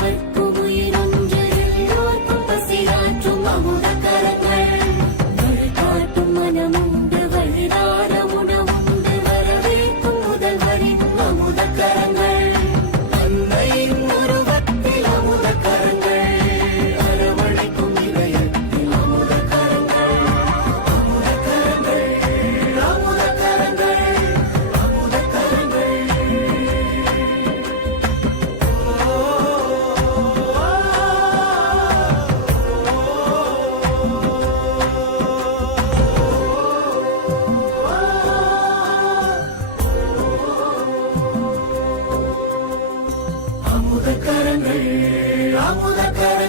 Wait. அமுத கர